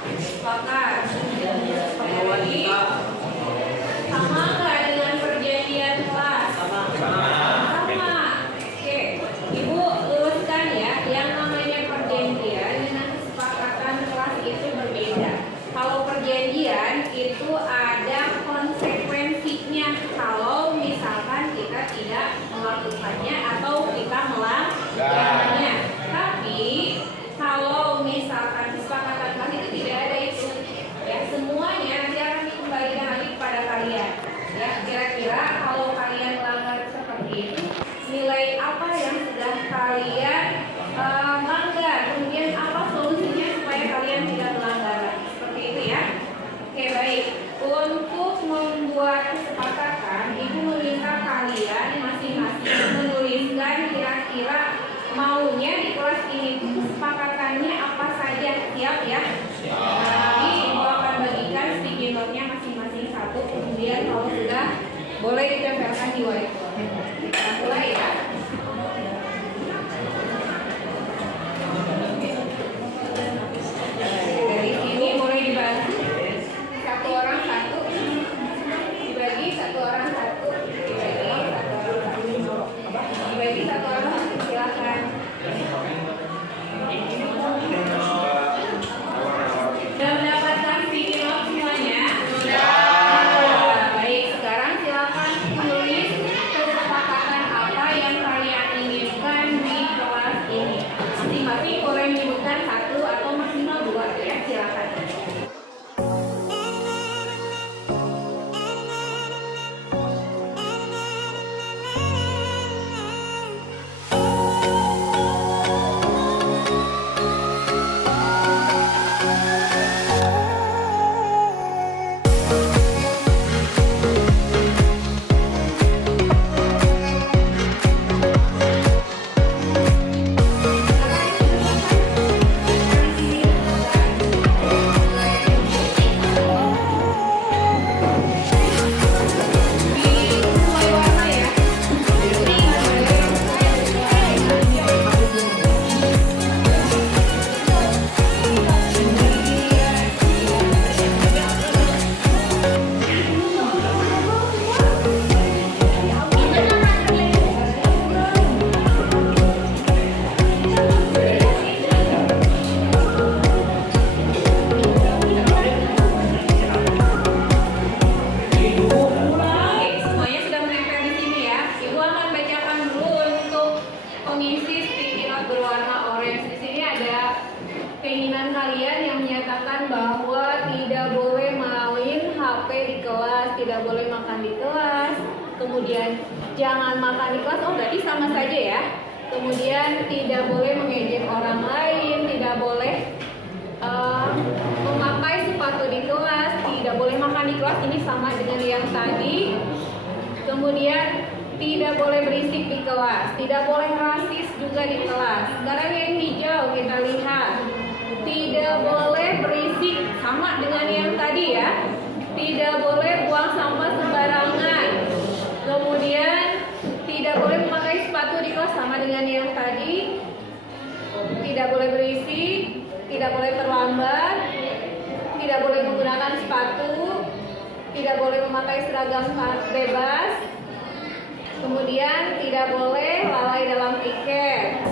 Sepakat. Lagi. Sama nggak dengan perjanjian kelas? Sama. Oke, Ibu luruskan ya. Yang namanya perjanjian dengan kesepakatan kelas itu berbeda. Kalau perjanjian itu ada konsekuensinya kalau misalkan kita tidak melakukannya atau kita melanggarnya. Tapi kalau misalkan kesepakatan kelas itu tidak ada itu, ya semuanya nanti akan dikembalikan lagi kepada kalian. Ya kira-kira kalau kalian melanggar seperti itu, nilai apa yang sudah kalian langgar? Kemudian apa solusinya supaya kalian tidak melanggar? Seperti itu ya. Oke baik. Untuk membuat kesepakatan, Ibu meminta kalian masing-masing menuliskan kira-kira maunya di kelas ini kesepakatannya apa saja. Siap ya? Nanti Ibu akan bagikan sticky note-nya masing-masing satu. Kemudian kalau sudah boleh ditempelkan di whiteboard. Kita mulai ya. Dari sini mulai dibagi. Satu orang satu. Dibagi satu orang satu. Dibagi satu orang satu. Silakan. Sudah mendapatkan sticky note semuanya? Sudah. Baik, sekarang silakan menulis kesepakatan apa yang kalian inginkan di kelas ini. Masing-masing boleh menyebutkan satu atau maksimal dua ya, silakan. Semuanya sudah menempel di sini ya. Ibu akan bacakan dulu untuk pengisi sticky note berwarna orange. Di sini ada keinginan kalian yang menyatakan bahwa tidak boleh main HP di kelas, tidak boleh makan di kelas. Kemudian jangan makan di kelas. Oh berarti sama saja ya. Kemudian tidak boleh mengejek orang lain, tidak boleh memakai sepatu di kelas, tidak boleh makan di kelas, ini sama dengan yang tadi. Kemudian tidak boleh berisik di kelas, tidak boleh rasis juga di kelas. Sekarang yang hijau kita lihat, tidak boleh berisik, sama dengan yang tadi ya. Tidak boleh buang sampah sembarangan. Kemudian tidak boleh memakai sepatu di kelas, sama dengan yang tadi. Tidak boleh berisik, tidak boleh terlambat, tidak boleh menggunakan sepatu, tidak boleh memakai seragam bebas, kemudian tidak boleh lalai dalam tiket.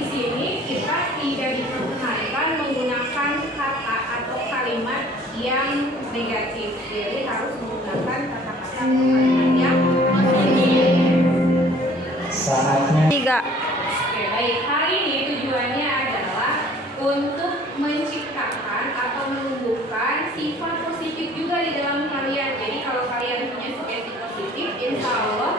di sini kita tidak diperkenankan menggunakan kata atau kalimat yang negatif. Jadi harus menggunakan kata-kata atau kalimat yang positif. Saatnya 3. Oke, baik. Hari ini tujuannya adalah untuk menciptakan atau menumbuhkan sifat positif juga di dalam kalian. Jadi kalau kalian punya sifat positif, insya Allah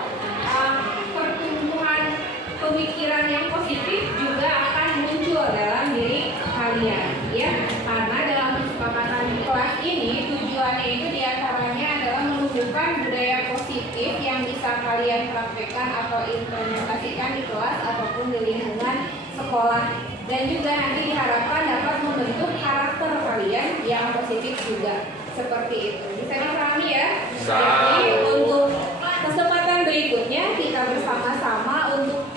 pertumbuhan pemikiran yang positif juga akan muncul dalam diri kalian, ya. Karena dalam kesepakatan kelas ini tujuannya itu diantaranya adalah menumbuhkan budaya positif yang bisa kalian praktekkan atau implementasikan di kelas ataupun di lingkungan sekolah, dan juga nanti diharapkan dapat membentuk karakter kalian yang positif juga, seperti itu. Bisa dipahami ya? Jadi untuk kesempatan berikutnya kita bersama-sama untuk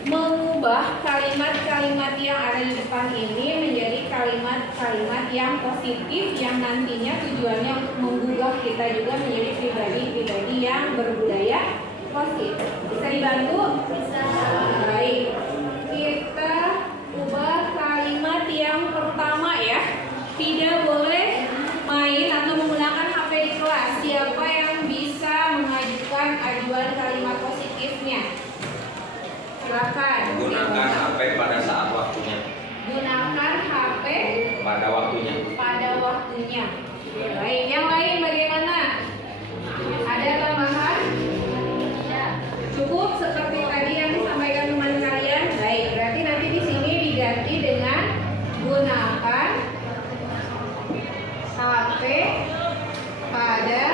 mengubah kalimat-kalimat yang ada di depan ini menjadi kalimat-kalimat yang positif yang nantinya tujuannya untuk menggugah kita juga menjadi pribadi-pribadi yang berbudaya positif. Bisa dibantu? Bisa. Baik. Kita ubah kalimat yang pertama ya. Tidak boleh main atau menggunakan HP di kelas. Siapa yang bisa mengajukan ajuan kalimat positifnya? Silakan. Gunakan HP pada saat waktunya. Gunakan HP Pada waktunya. pada waktunya. Baik, yang lain bagaimana? Ada tambahan? Cukup seperti tadi yang disampaikan teman kalian. Baik, berarti nanti di sini diganti dengan gunakan HP pada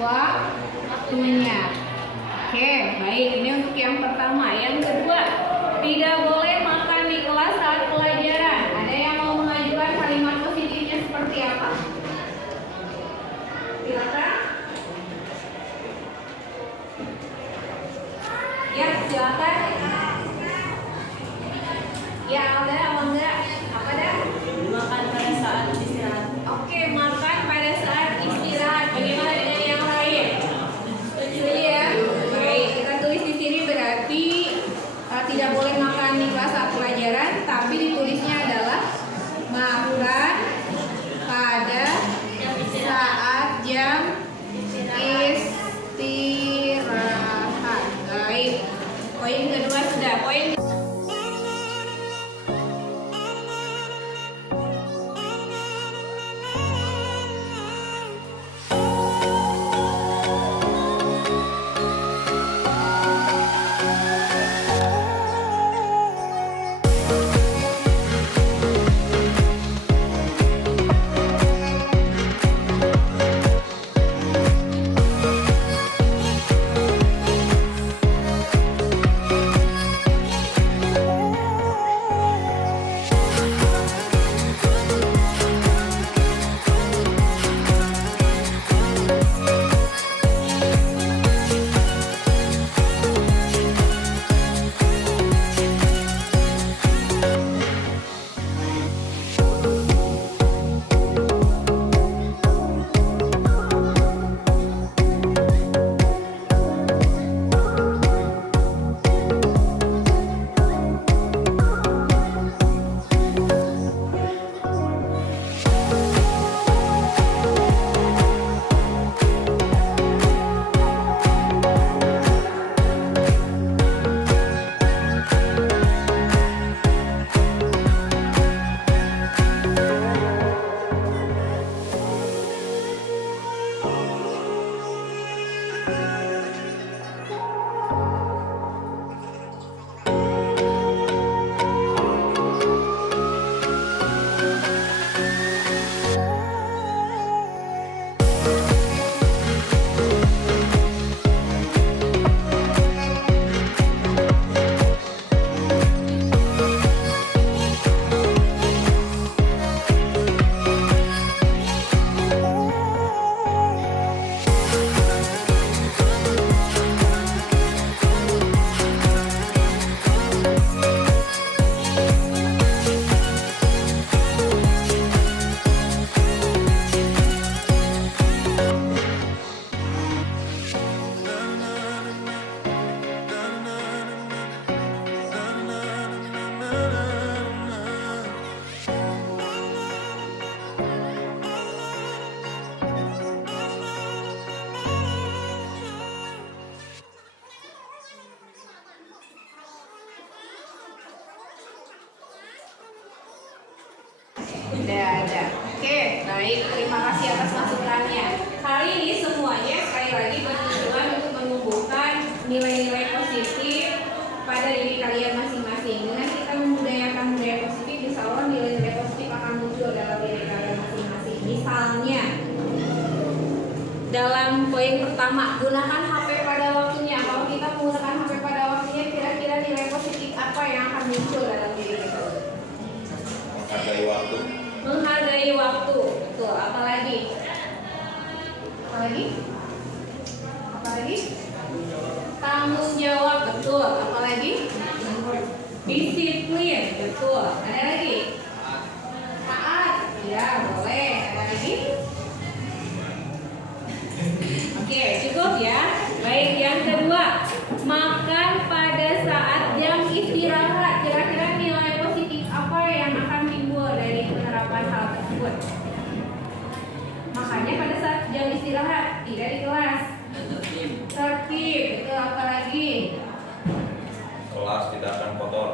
waktunya. Oke, baik. Ini untuk yang pertama. Yang kedua, tidak boleh makan di kelas saat pelajaran. Ada yang mau mengajukan kalimat positifnya seperti apa? Silakan. Ya, silakan. Ya, Alda, apa enggak? Apa dah? Makan pada saat istirahat. Oke, makan pada saat istirahat. Bagaimana dengan yang lain? Setuju ya? Baik, kita tulis di sini berarti tidak boleh makan di kelas saat pelajaran, tapi ditulisnya adalah makan pada saat jam istirahat. Baik. Poin kedua sudah. Poin nilai positif pada diri kalian masing-masing. Dengan kita membudayakan budaya positif, insya Allah nilai-nilai positif akan muncul dalam diri kalian masing-masing. Misalnya, dalam poin pertama, gunakan HP pada waktunya. Kalau kita menggunakan HP pada waktunya, kira-kira nilai positif apa yang akan muncul dalam diri kita? Menghargai waktu. Menghargai waktu. Betul. Apalagi? Apalagi? Apalagi? Tanggung jawab. Betul. Apalagi? Disiplin. Betul. Ada lagi? Taat. Ya, boleh. Ada lagi? Oke, cukup ya. Baik, yang kedua, makan pada saat jam istirahat. Kira-kira nilai positif apa yang akan timbul dari penerapan hal tersebut? Makannya pada saat jam istirahat, tidak di kelas. Tertib, itu apa lagi? Kelas tidak akan kotor.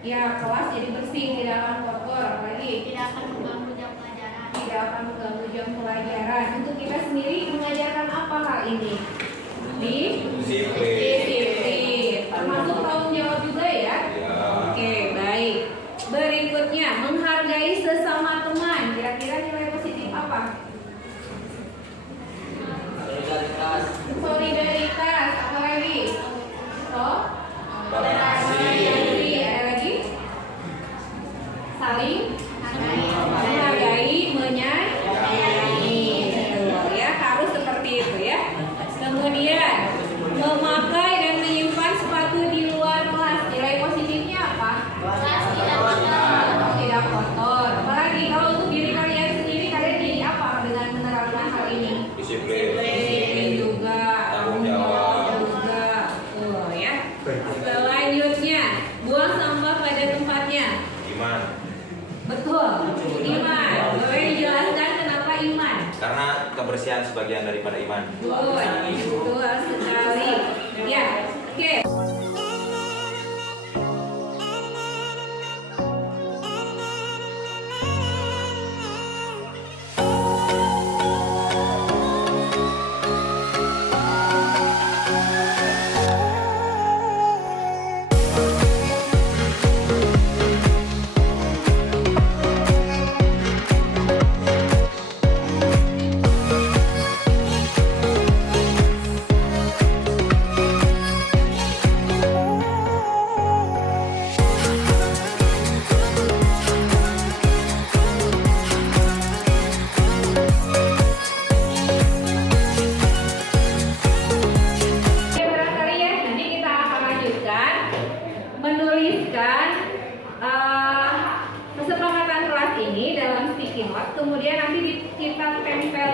Ya, kelas jadi bersih, tidak akan kotor. Apalagi? Tidak akan mengganggu jam pelajaran. Tidak akan mengganggu jam pelajaran. Untuk kita sendiri mengajarkan apa hal ini? Disiplin. Disiplin. Termasuk tanggung jawab juga ya? Ya. Oke, baik. Berikutnya, menghargai sesama teman. Kira-kira nilai positif apa? Solidaritas. Apa lagi? Toleransi. Ada lagi? Saling menghargai, menyayangi. Betul ya, harus seperti itu ya. Kemudian, memakai dan menyimpan sepatu di luar kelas. Nilai positifnya apa? Kelas tidak kotor. Tidak kotor. Apalagi kalau untuk diri kalian sendiri, kalian jadi apa dengan menerapkan hal ini? Disiplin. Disiplin juga, Tanggung jawab. juga. Betul ya. Selanjutnya, buang sampah pada tempatnya. Iman. Betul. Iman. Boleh dijelaskan kenapa iman? Karena kebersihan sebagian daripada iman. Betul sekali. Ya, oke. Oke, barangkali ya, nanti kita akan lanjutkan menuliskan kesepakatan kelas ini dalam sticky note. Kemudian nanti kita tempel